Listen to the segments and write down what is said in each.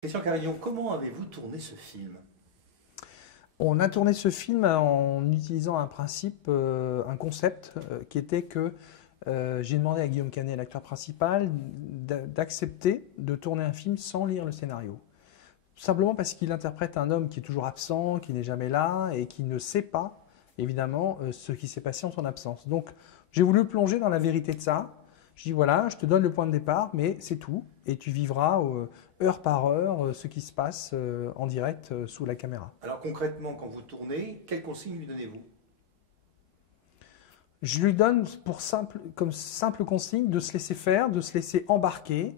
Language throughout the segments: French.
Christian Carillon, comment avez-vous tourné ce film? On a tourné ce film en utilisant un principe, un concept qui était que j'ai demandé à Guillaume Canet, l'acteur principal, d'accepter de tourner un film sans lire le scénario. Tout simplement parce qu'il interprète un homme qui est toujours absent, qui n'est jamais là et qui ne sait pas, évidemment, ce qui s'est passé en son absence. Donc j'ai voulu plonger dans la vérité de ça. Je dis voilà, je te donne le point de départ, mais c'est tout. Et tu vivras heure par heure ce qui se passe en direct sous la caméra. Alors concrètement, quand vous tournez, quelles consignes lui donnez-vous? Je lui donne comme simple consigne de se laisser faire, de se laisser embarquer.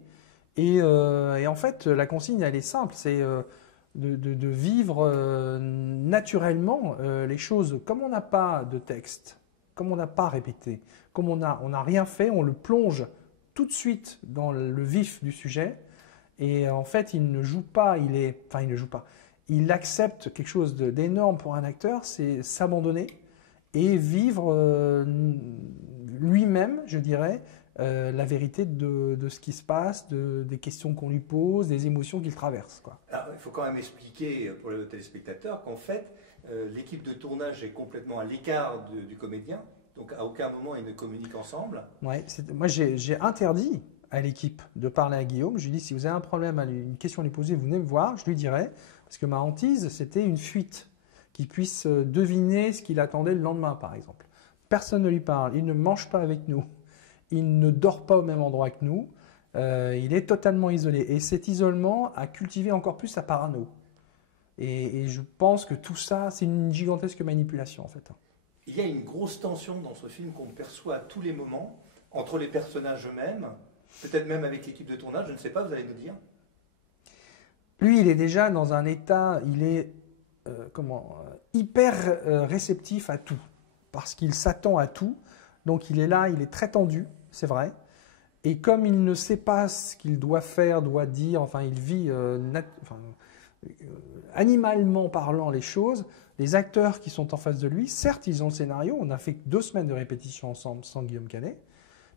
Et en fait, la consigne, elle est simple, c'est de vivre naturellement les choses. Comme on n'a pas de texte, comme on n'a pas répété, comme on n'a rien fait, on le plonge tout de suite dans le vif du sujet. Et en fait, il ne joue pas, enfin, il ne joue pas. Il accepte quelque chose d'énorme pour un acteur, c'est s'abandonner et vivre lui-même, je dirais, la vérité de ce qui se passe, des questions qu'on lui pose, des émotions qu'il traverse, quoi. Alors, il faut quand même expliquer pour le téléspectateur qu'en fait, l'équipe de tournage est complètement à l'écart du comédien, donc à aucun moment ils ne communiquent ensemble. Ouais, moi, j'ai interdit à l'équipe de parler à Guillaume. Je lui ai dit, si vous avez un problème, une question à lui poser, vous venez me voir, je lui dirai. Parce que ma hantise, c'était une fuite, qu'il puisse deviner ce qu'il attendait le lendemain, par exemple. Personne ne lui parle, il ne mange pas avec nous, il ne dort pas au même endroit que nous, il est totalement isolé. Et cet isolement a cultivé encore plus sa parano. Et je pense que tout ça, c'est une gigantesque manipulation, en fait. Il y a une grosse tension dans ce film qu'on perçoit à tous les moments, entre les personnages eux-mêmes, peut-être même avec l'équipe de tournage, je ne sais pas, vous allez nous dire. Lui, il est déjà dans un état, il est hyper réceptif à tout, parce qu'il s'attend à tout. Donc il est là, il est très tendu, c'est vrai. Et comme il ne sait pas ce qu'il doit faire, doit dire, enfin il vit animalement parlant les choses, les acteurs qui sont en face de lui, certes ils ont le scénario, on a fait 2 semaines de répétition ensemble sans Guillaume Canet,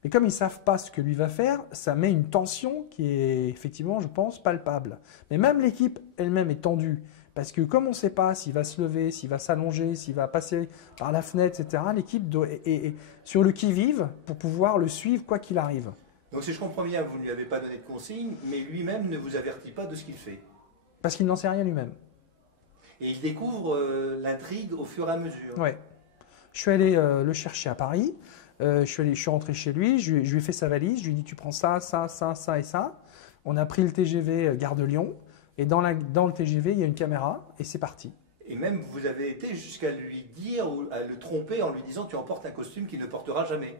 mais comme ils ne savent pas ce que lui va faire, ça met une tension qui est effectivement, je pense, palpable. Mais même l'équipe elle-même est tendue. Parce que comme on ne sait pas s'il va se lever, s'il va s'allonger, s'il va passer par la fenêtre, etc., l'équipe est sur le qui-vive pour pouvoir le suivre quoi qu'il arrive. Donc si je comprends bien, vous ne lui avez pas donné de consignes, mais lui-même ne vous avertit pas de ce qu'il fait. Parce qu'il n'en sait rien lui-même. Et il découvre l'intrigue au fur et à mesure. Ouais. Je suis allé le chercher à Paris. Je suis rentré chez lui, je lui ai fait sa valise, je lui ai dit tu prends ça, ça, ça, ça et ça. On a pris le TGV Gare de Lyon et dans le TGV il y a une caméra et c'est parti. Et même vous avez été jusqu'à lui dire, ou à le tromper en lui disant tu emportes un costume qu'il ne portera jamais.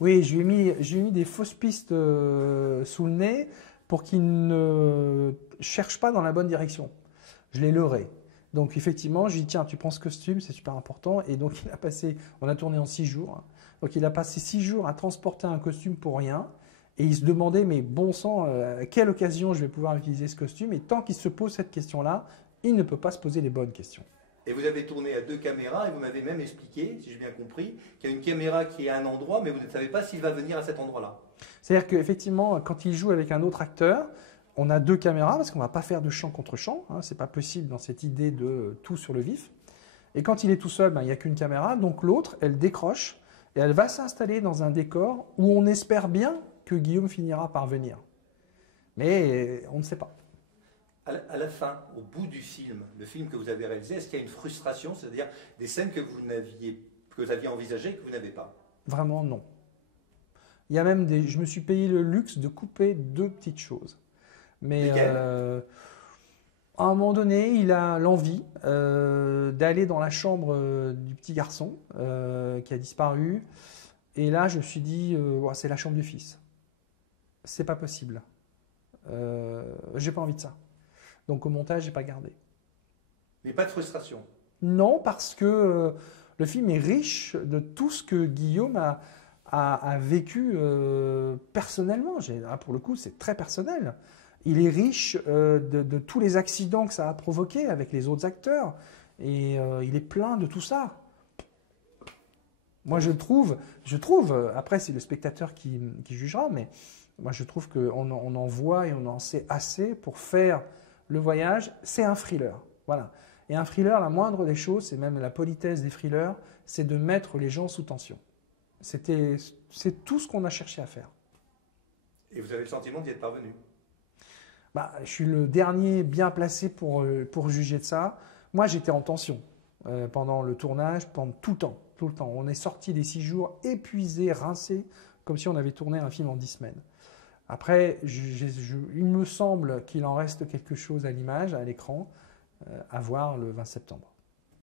Oui, je lui ai mis des fausses pistes sous le nez pour qu'il ne cherche pas dans la bonne direction. Je l'ai leurré. Donc effectivement, je lui ai dit tiens, tu prends ce costume, c'est super important. Et donc on a tourné en 6 jours. Donc il a passé 6 jours à transporter un costume pour rien. Et il se demandait, mais bon sang, à quelle occasion je vais pouvoir utiliser ce costume? Et tant qu'il se pose cette question-là, il ne peut pas se poser les bonnes questions. Et vous avez tourné à 2 caméras et vous m'avez même expliqué, si j'ai bien compris, qu'il y a une caméra qui est à un endroit, mais vous ne savez pas s'il va venir à cet endroit-là. C'est-à-dire qu'effectivement, quand il joue avec un autre acteur, on a 2 caméras parce qu'on ne va pas faire de champ contre champ. Hein, c'est pas possible dans cette idée de tout sur le vif. Et quand il est tout seul, ben, il n'y a qu'une caméra. Donc l'autre, elle décroche et elle va s'installer dans un décor où on espère bien que Guillaume finira par venir. Mais on ne sait pas. À la fin, au bout du film, le film que vous avez réalisé, est-ce qu'il y a une frustration, c'est-à-dire des scènes que vous aviez envisagées et que vous n'avez pas? Vraiment non. Il y a même je me suis payé le luxe de couper 2 petites choses. Mais à un moment donné, il a l'envie d'aller dans la chambre du petit garçon qui a disparu. Et là, je me suis dit, ouais, c'est la chambre du fils. C'est pas possible. J'ai pas envie de ça. Donc au montage, j'ai pas gardé. Mais pas de frustration. Non, parce que le film est riche de tout ce que Guillaume a vécu personnellement. Là, pour le coup, c'est très personnel. Il est riche de tous les accidents que ça a provoqué avec les autres acteurs. Et il est plein de tout ça. Moi, je trouve, après c'est le spectateur qui jugera, mais moi je trouve qu'on en voit et on en sait assez pour faire le voyage, c'est un thriller. Voilà. Et un thriller, la moindre des choses, c'est même la politesse des thrillers, c'est de mettre les gens sous tension. C'est tout ce qu'on a cherché à faire. Et vous avez le sentiment d'y être parvenu? Bah, je suis le dernier bien placé pour juger de ça. Moi, j'étais en tension pendant le tournage, pendant tout le temps. Tout le temps. On est sorti des 6 jours épuisés, rincés, comme si on avait tourné un film en 10 semaines. Après, il me semble qu'il en reste quelque chose à l'image, à l'écran, à voir le 20 septembre.